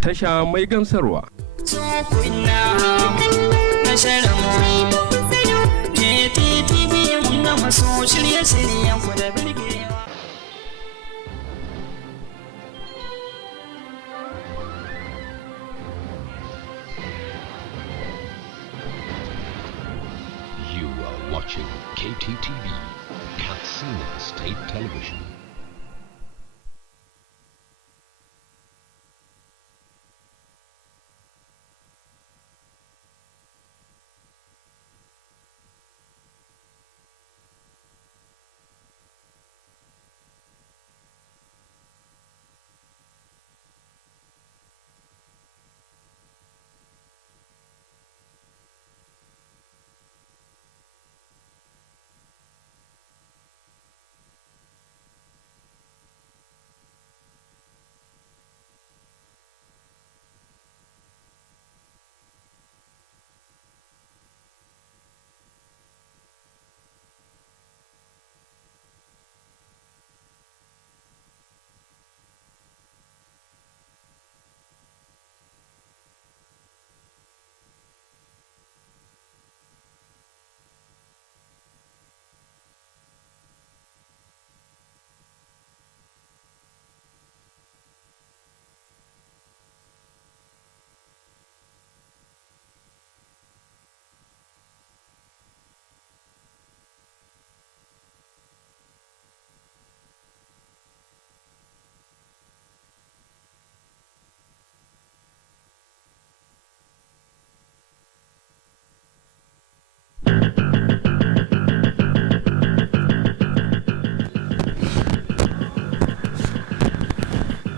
tasha mai gamsarwa. You are watching Kttv, Katsina State Television.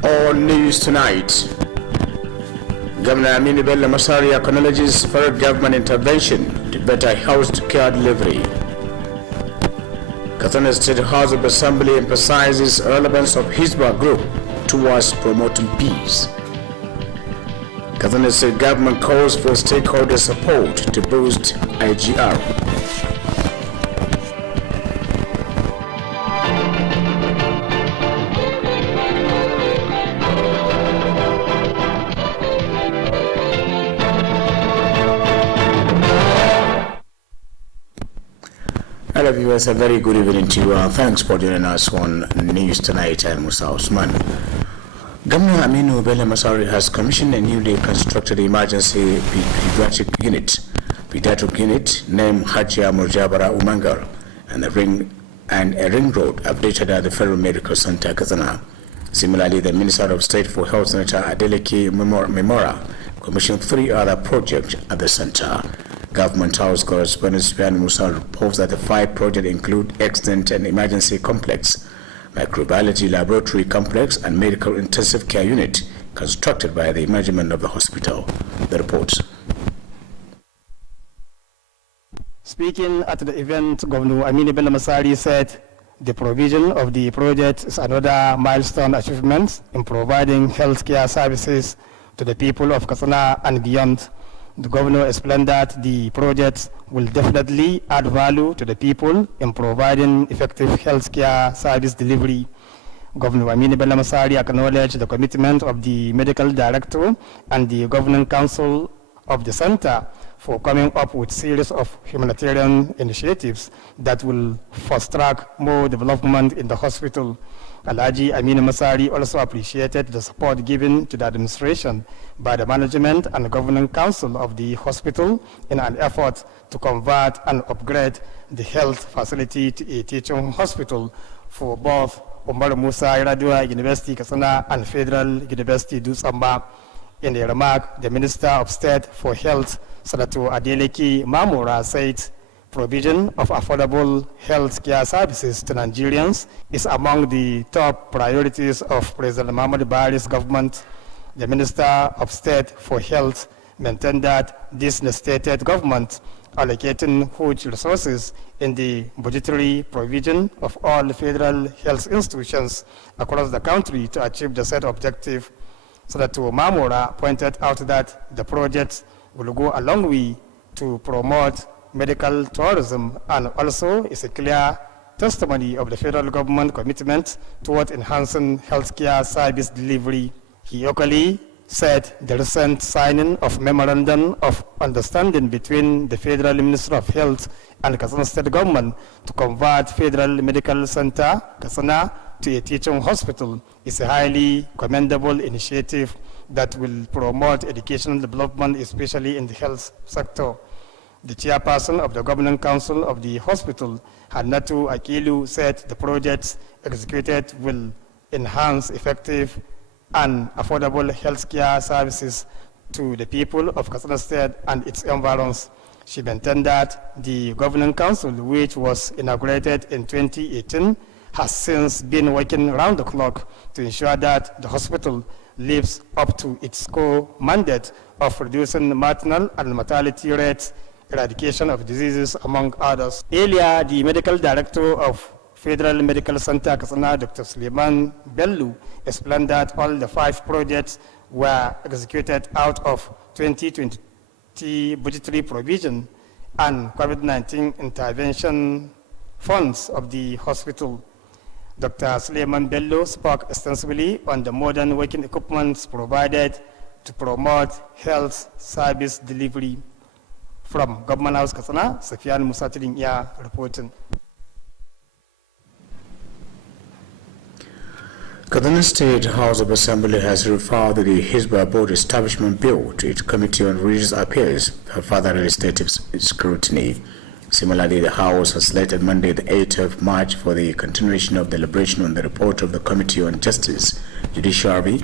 All news tonight. Governor Aminu Bello Masari acknowledges federal government intervention to better health care delivery. Katsina State House of Assembly emphasizes relevance of Hizbah group towards promoting peace. Katsina State government calls for stakeholder support to boost IGR. Hello viewers, a very good evening to you. Thanks for joining us on News Tonight. I'm Musa Osman. Governor Aminu Bello Masari has commissioned a newly constructed emergency pediatric unit named Hajia Murjabara Umangar and a ring road updated at the Federal Medical Center, Katsina. Similarly, the Minister of State for Health, Senator Adeleke Memora, commissioned 3 other projects at the center. Government House correspondent Spian Musa reports that the 5 projects include accident and emergency complex, microbiology laboratory complex, and medical intensive care unit constructed by the management of the hospital. The reports. Speaking at the event, Governor Aminu Bello Masari said the provision of the project is another milestone achievement in providing healthcare services to the people of Katsina and beyond. The governor explained that the project will definitely add value to the people in providing effective healthcare service delivery. Governor Aminu Bello Masari acknowledged the commitment of the medical director and the governing council of the center for coming up with a series of humanitarian initiatives that will fast-track more development in the hospital. Alhaji Aminu Masari also appreciated the support given to the administration by the management and governing council of the hospital in an effort to convert and upgrade the health facility to a teaching hospital for both Umar Musa Yar'Adua University Katsina and Federal University Dutse-Amba. In a remark, the Minister of State for Health, Senator Adeleke Memora, said provision of affordable health care services to Nigerians is among the top priorities of President Muhammadu Buhari's government. The Minister of State for Health maintained that this necessitated government allocating huge resources in the budgetary provision of all federal health institutions across the country to achieve the set objective. Senator Memora pointed out that the project will go a long way to promote medical tourism and also is a clear testimony of the federal government commitment toward enhancing healthcare service delivery. He equally said the recent signing of Memorandum of Understanding between the Federal Ministry of Health and Katsina State Government to convert Federal Medical Center Katsina to a teaching hospital is a highly commendable initiative that will promote educational development, especially in the health sector. The chairperson of the Governing Council of the hospital, Hannatu Akilu, said the projects executed will enhance effective and affordable healthcare services to the people of Katsina State and its environs. She maintained that the Governing Council, which was inaugurated in 2018, has since been working around the clock to ensure that the hospital lives up to its core mandate of reducing maternal and mortality rates, eradication of diseases, among others. Earlier, the medical director of Federal Medical Center Katsina, Dr. Suleiman Bellu, explained that all the 5 projects were executed out of 2020 budgetary provision and COVID-19 intervention funds of the hospital. Dr. Suleiman Bello spoke extensively on the modern working equipment provided to promote health service delivery. From Government House Katsina, Safiyan Musa Tidinya reporting. Katsina State House of Assembly has referred the Hizbah Board Establishment Bill to its Committee on Religious Affairs for further legislative scrutiny. Similarly, the House has selected Monday, the 8th of March, for the continuation of deliberation on the report of the Committee on Justice, Judiciary,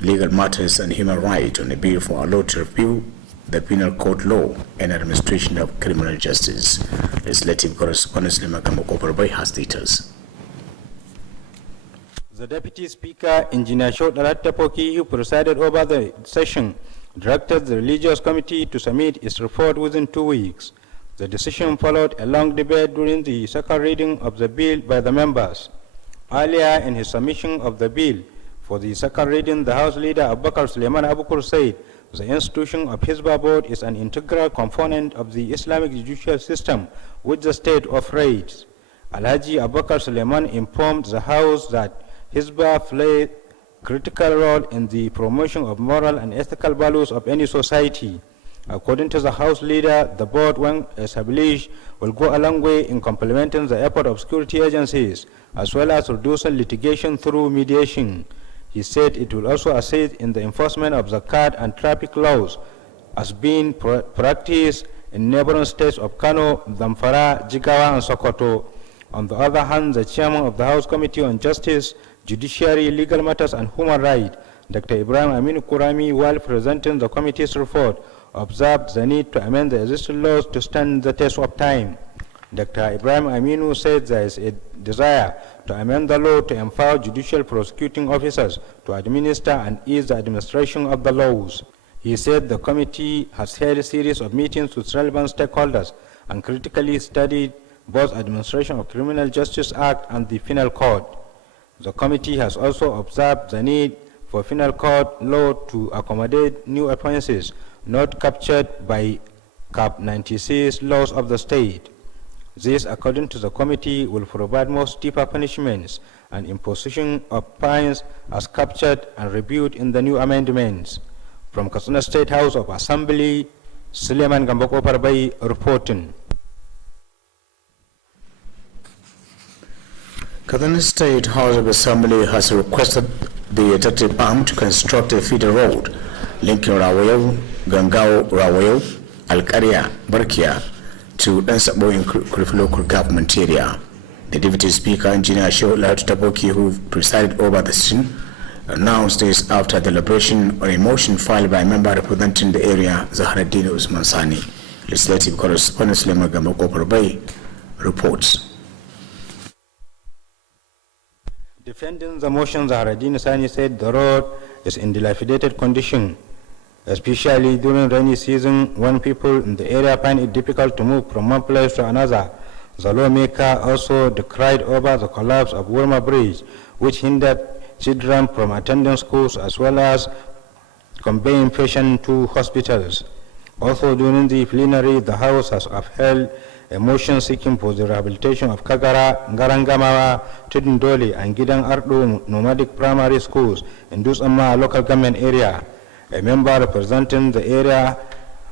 Legal Matters and Human Rights on a bill for a law to review the Penal Code Law and Administration of Criminal Justice. Legislative Correspondent Makambo Koperboy has details. The Deputy Speaker, Engineer Shodarat Tapoki, who presided over the session, directed the Religious Committee to submit its report within 2 weeks. The decision followed a long debate during the second reading of the bill by the members. Earlier in his submission of the bill for the second reading, the House Leader Abubakar Suleiman Abukur said the institution of Hizbah Board is an integral component of the Islamic judicial system which the state operates. Alhaji Abubakar Suleiman informed the House that Hizbah play critical role in the promotion of moral and ethical values of any society. According to the House Leader, the board, when established, will go a long way in complementing the effort of security agencies, as well as reducing litigation through mediation. He said it will also assist in the enforcement of zakat and traffic laws, as being practiced in neighboring states of Kano, Zamfara, Jigawa, and Sokoto. On the other hand, the chairman of the House Committee on Justice, Judiciary, Legal Matters, and Human Rights, Dr. Ibrahim Aminu Kurami, while presenting the committee's report, observed the need to amend the existing laws to stand the test of time. Dr. Ibrahim Aminu said there is a desire to amend the law to empower judicial prosecuting officers to administer and ease the administration of the laws. He said the committee has held a series of meetings with relevant stakeholders and critically studied both Administration of Criminal Justice Act and the Penal Code. The committee has also observed the need for Penal Code law to accommodate new offenses not captured by Cap 96 laws of the state. This, according to the committee, will provide more stiffer punishments and imposition of fines as captured and reviewed in the new amendments. From Katsina State House of Assembly, Suleiman Gambako Parbai reporting. Katsina State House of Assembly has requested the executive arm to construct a feeder road linking Raweo, Gangao, Raweo, Alkaria, Barkia to Dansabo in Kurifu local government area. The Deputy Speaker, Engineer Shodarat Tapoki, who presided over the session, announced this after deliberation on a motion filed by a member representing the area, Zahraddin Usman Sani. Legislative Correspondent Suleiman Gambako Parbai reports. Defending the motion, Zahraddin Sani said the road is in dilapidated condition, especially during rainy season when people in the area find it difficult to move from one place to another. The lawmaker also decried over the collapse of Wilma Bridge, which hindered children from attending schools as well as conveying patients to hospitals. Also during the plenary, the House has upheld a motion seeking for the rehabilitation of Kagara, Ngarangamawa, Tidindoli, and Gidan Ardo nomadic primary schools in Dusama local government area. A member representing the area,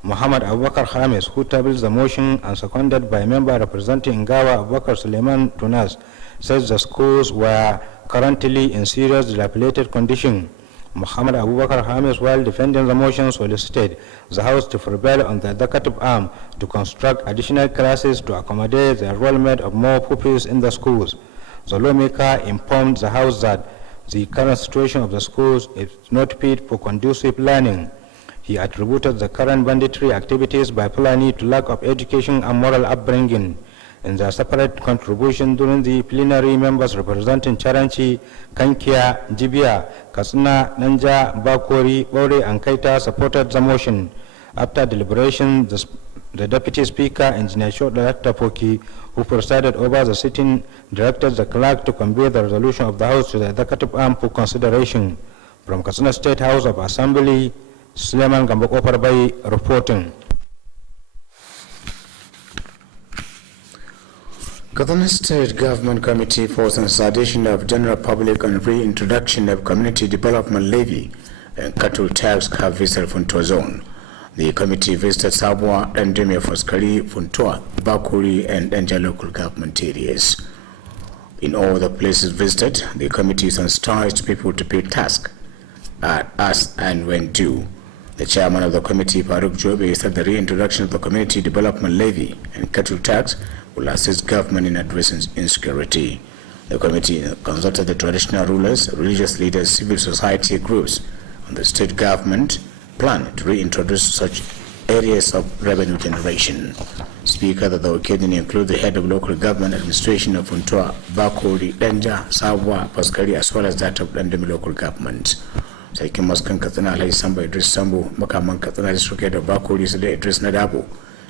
Muhammad Abubakar Khamis, who tabled the motion and seconded by a member representing Ngawa Abubakar Suleiman Tunas, says the schools were currently in serious dilapidated condition. Muhammad Abubakar Khamis, while defending the motion, solicited the House to prevail on the executive arm to construct additional classes to accommodate the enrollment of more pupils in the schools. The lawmaker informed the House that the current situation of the schools is not fit for conducive learning. He attributed the current banditry activities by Fulani to lack of education and moral upbringing. In their separate contribution during the plenary, members representing Charanchi, Kankia, Jibia, Kasna, Nanja, Bakori, Bore, and Kaita supported the motion. After deliberation, the Deputy Speaker, Engineer Director Poki, who presided over the sitting, directed the clerk to convey the resolution of the House to the executive arm for consideration. From Kasna State House of Assembly, Suleiman Gambako Parbai reporting. Kttv State Government Committee for Sensitization of General Public and Reintroduction of Community Development Levy and Cattle Tax have visited Funtua Zone. The committee visited Sabwa, Ndeme, Foskari, Funtua, Bakuri, and Denja local government areas. In all the places visited, the committee sensitized people to pay tax as and when due. The chairman of the committee, Faruk Jobe, said the reintroduction of the Community Development Levy and Cattle Tax will assist government in addressing insecurity. The committee consulted the traditional rulers, religious leaders, civil society groups, and the state government plan to reintroduce such areas of revenue generation. Speakers of the occasion include the head of local government administration of Funtua, Bakuri, Denja, Sabwa, Paskari, as well as that of Ndeme local government. Sarkin Maskan Katsina Alhaji Sambo Idris Sambo, Makaman Katsina District Head of Bakuri Sule Idris Nadabo,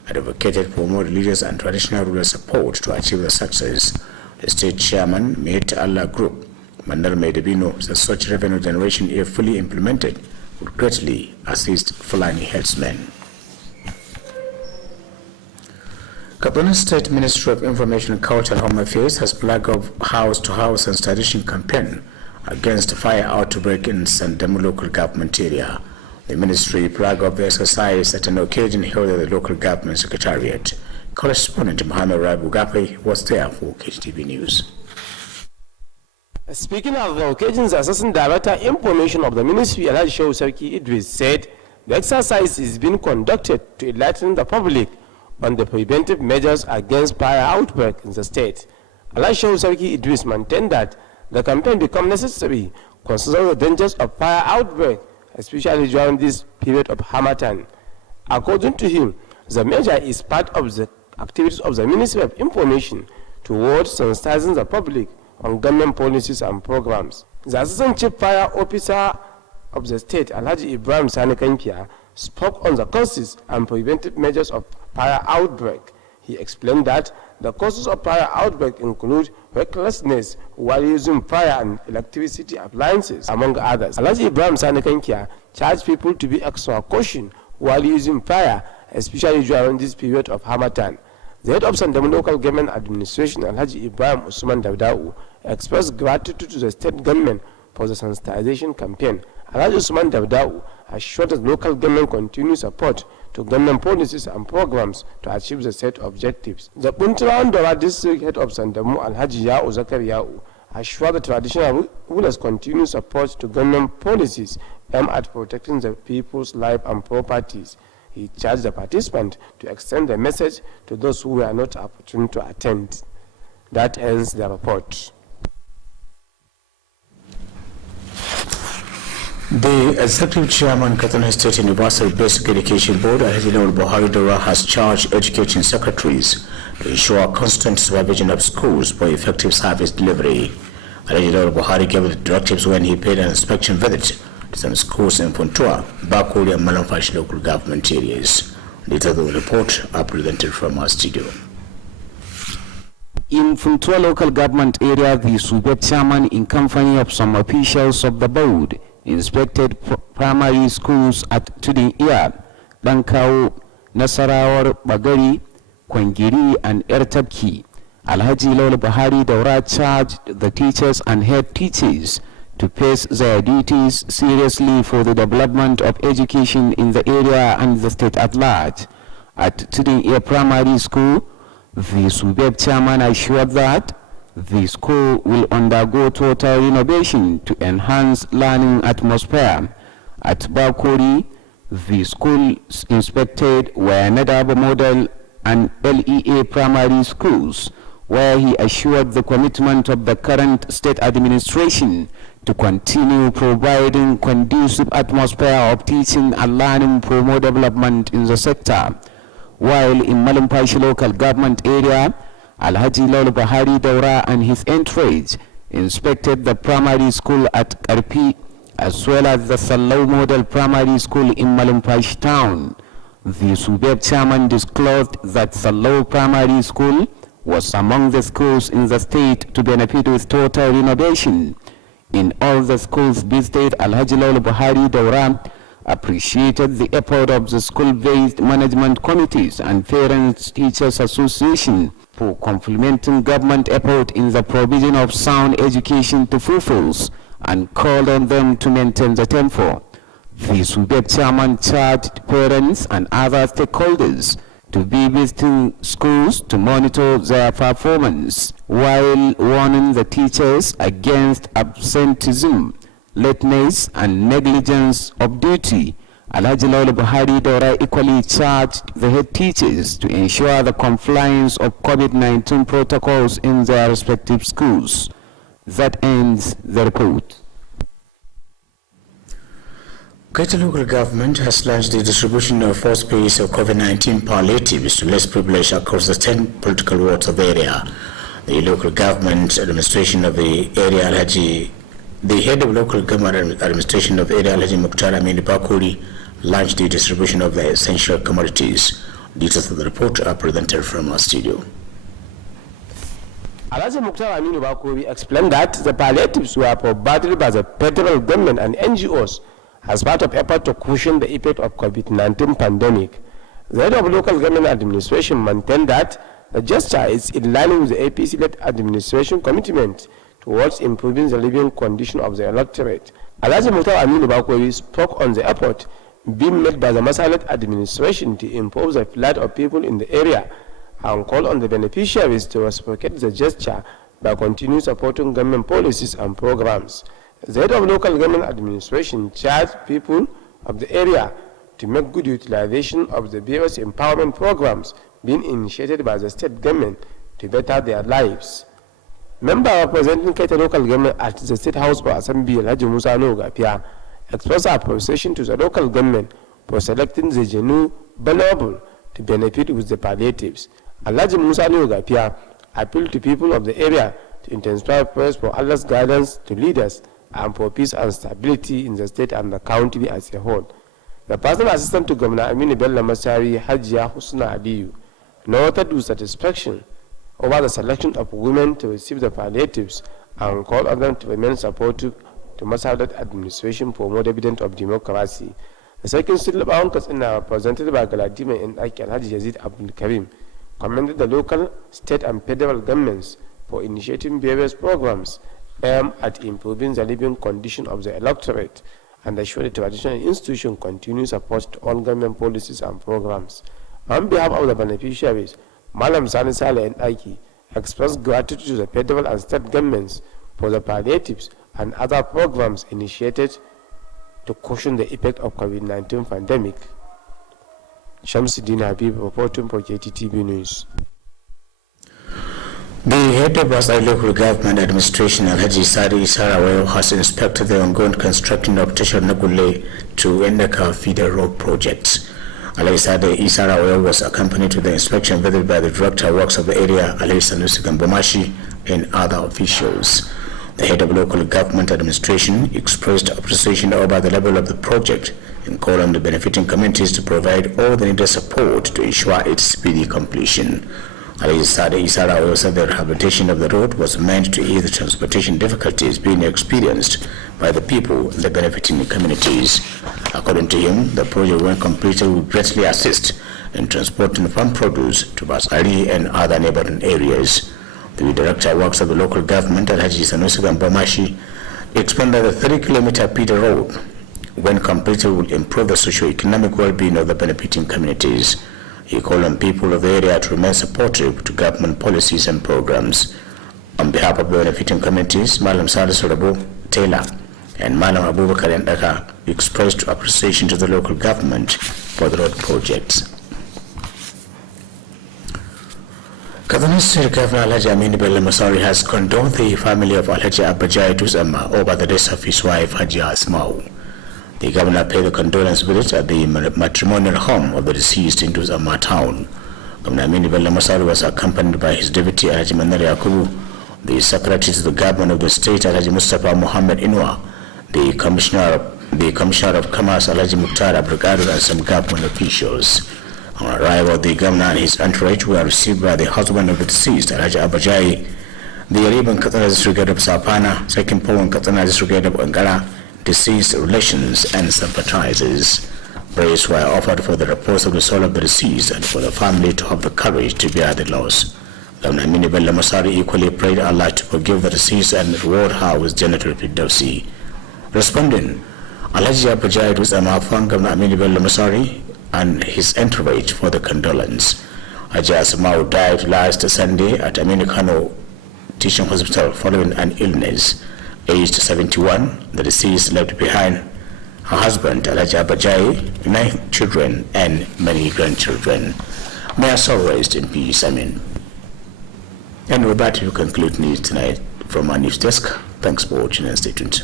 advocated for more religious and traditional ruler support to achieve the success. The state chairman, Mate Allah Group, Mandar Medebino, said such revenue generation, if fully implemented, would greatly assist Fulani herdsmen. Kttv State Ministry of Information, Culture and Home Affairs has flagged off house-to-house sensitization campaign against fire outbreak in Sandemu local government area. The ministry flagged off the exercise at an occasion held at the local government secretariat. Correspondent Mohammed Rabu Gape was there for Kttv News. Speaking of the occasion's Assistant Director Information of the Ministry, Alhaji Shehu Sarki Idris, said the exercise is being conducted to enlighten the public on the preventive measures against fire outbreak in the state. Alhaji Shehu Sarki Idris maintained that the campaign become necessary considering the dangers of fire outbreak, especially during this period of Harmattan. According to him, the measure is part of the activities of the Ministry of Information towards sensitizing the public on government policies and programs. The Assistant Chief Fire Officer of the state, Alhaji Ibrahim Sani Kankia, spoke on the causes and preventive measures of fire outbreak. He explained that the causes of fire outbreak include recklessness while using fire and electricity appliances, among others. Alhaji Ibrahim Sani Kankia charged people to be extra cautious while using fire, especially during this period of Harmattan. The head of Sandemu local government administration, Alhaji Ibrahim Usman Davdau, expressed gratitude to the state government for the sensitization campaign. Alhaji Usman Davdau assured that local government continues support to government policies and programs to achieve the set objectives. The Puntula Andora district head of Sandemu, Alhaji Ya'u Zakari Ya'u, assured the traditional rulers continue support to government policies aimed at protecting the people's life and properties. He charged the participants to extend the message to those who were not opportune to attend. That ends the report. The Executive Chairman, Kttv State Universal Basic Education Board, Alhaji Buhari Dora, has charged education secretaries to ensure constant supervision of schools for effective service delivery. Alhaji Buhari gave the directives when he paid an inspection visit to some schools in Funtua, Bakuri, and Malamfash local government areas. Details of the report are presented from our studio. In Funtua local government area, the Subeb chairman, in company of some officials of the board, inspected primary schools at Tudun Iya, Dankau, Nasarawar, Bagari, Kwangiri, and Ertabki. Alhaji Lawal Buhari Daura charged the teachers and head teachers to face their duties seriously for the development of education in the area and the state at large. At Tudun Primary School, the SUBEB chairman assured that the school will undergo total renovation to enhance learning atmosphere. At Bakori, the schools inspected were Nadab Model and LEA primary schools, where he assured the commitment of the current state administration to continue providing conducive atmosphere of teaching and learning for more development in the sector. While in Malumpashi local government area, Alhaji Lawal Bahari Daura and his entourage inspected the primary school at Karpi as well as the Salou Model Primary School in Malumpashi town. The SUBEB chairman disclosed that Salou Primary School was among the schools in the state to benefit with total renovation. In all the schools visited, Alhaji Lawal Bahari Daura appreciated the effort of the school-based management committees and Parents Teachers Association for complementing government effort in the provision of sound education to pupils and called on them to maintain the tempo. The SUBEB chairman charged parents and other stakeholders to be visiting schools to monitor their performance, while warning the teachers against absenteeism, lateness and negligence of duty. Alhaji Lawal Bahari Daura equally charged the head teachers to ensure the compliance of COVID-19 protocols in their respective schools. That ends the report. Kttv local government has launched the distribution of first phase of COVID-19 palliatives to less privileged across the 10 political wards of the area. The local government administration of the area, the head of local government administration of the area, Alhaji Mukhtar Amin Bakuri, launched the distribution of the essential commodities. Details of the report are presented from our studio. Alhaji Mukhtar Amin Bakuri explained that the palliatives were provided by the federal government and NGOs as part of effort to cushion the effect of COVID-19 pandemic. The head of local government administration maintained that the gesture is in line with the APC-led administration commitment towards improving the living condition of the electorate. Alhaji Mukhtar Amin Bakuri spoke on the effort being made by the Masa-led administration to improve the plight of people in the area and called on the beneficiaries to reciprocate the gesture by continuing supporting government policies and programs. The head of local government administration charged people of the area to make good utilization of the various empowerment programs being initiated by the state government to better their lives. Member representing Kttv local government at the State House for Assembly, Alhaji Musa Gapia, expressed appreciation to the local government for selecting the genuine vulnerable to benefit with the palliatives. Alhaji Musa Gapia appealed to people of the area to intensify prayers for Allah's guidance to leaders and for peace and stability in the state and the county as a whole. The personal assistant to Governor Aminu Bello Masari, Hajia Husna Aliyu, noted with satisfaction over the selection of women to receive the palliatives and called on them to remain supportive to Masari administration for more evidence of democracy. The second still bound Katsina, represented by Galadima and Aiki Alhaji Yazid Abdul Karim, commended the local, state and federal governments for initiating various programs aimed at improving the living condition of the electorate and assure the traditional institution continue support to all government policies and programs. On behalf of the beneficiaries, Malam Sani Saleh and Aiki expressed gratitude to the federal and state governments for the palliatives and other programs initiated to cushion the effect of COVID-19 pandemic. Shamsuddin Habib reporting for Kttv News. The head of Basai local government administration, Alhaji Sadi Saraway, has inspected the ongoing construction of Teshar Nagule to Endaka feeder road projects. Alhaji Sadi Saraway was accompanied to the inspection visit by the director of works of the area, Alhaji Sanusi Gambomashi, and other officials. The head of local government administration expressed appreciation over the level of the project and called on the benefiting communities to provide all the needed support to ensure its speedy completion. Alhaji Sadi Saraway said the rehabilitation of the road was meant to ease the transportation difficulties being experienced by the people in the benefiting communities. According to him, the project, when completed, will greatly assist in transporting farm produce to Basari and other neighboring areas. The director of works of the local government, Alhaji Sanusi Gambomashi, explained that the 30-kilometer Peter Road, when completed, will improve the socio-economic well-being of the benefiting communities. He called on people of the area to remain supportive to government policies and programs. On behalf of the benefiting communities, Malam Sadis Rabu, Taylor, and Malam Abubakar and Daka expressed appreciation to the local government for the road projects. Kaduna State Governor Alhaji Aminu Bello Masari has condoled the family of Alhaji Abajai Duzama over the death of his wife Hajia Asmau. The governor paid the condolence visit at the matrimonial home of the deceased in Duzama town. Governor Aminu Bello Masari was accompanied by his deputy Alhaji Manari Yakubu, the secretary to the government of the state Alhaji Mustafa Muhammad Inwa, the commissioner of Commerce Alhaji Mukhtar Abdulkadir, and some government officials. On arrival, the governor and his entourage were received by the husband of the deceased, Alhaji Abajai, the Arabian Katana District of Sapana, second Poland Katana District of Angara, deceased relations and sympathizers. Prayers were offered for the repose of the soul of the deceased and for the family to have the courage to bear the loss. Governor Aminu Bello Masari equally prayed Allah to forgive the deceased and reward her with Jannatul Firdausi. Responding, Alhaji Abajai was thanked Governor Aminu Bello Masari and his entourage for the condolence. Hajia Asmau died last Sunday at Aminu Kano Teaching Hospital following an illness. Aged 71, the deceased left behind her husband Alhaji Abajai, 9 children and many grandchildren. May our soul rest in peace. Amen. And we're about to conclude news tonight from our news desk. Thanks for watching and stay tuned.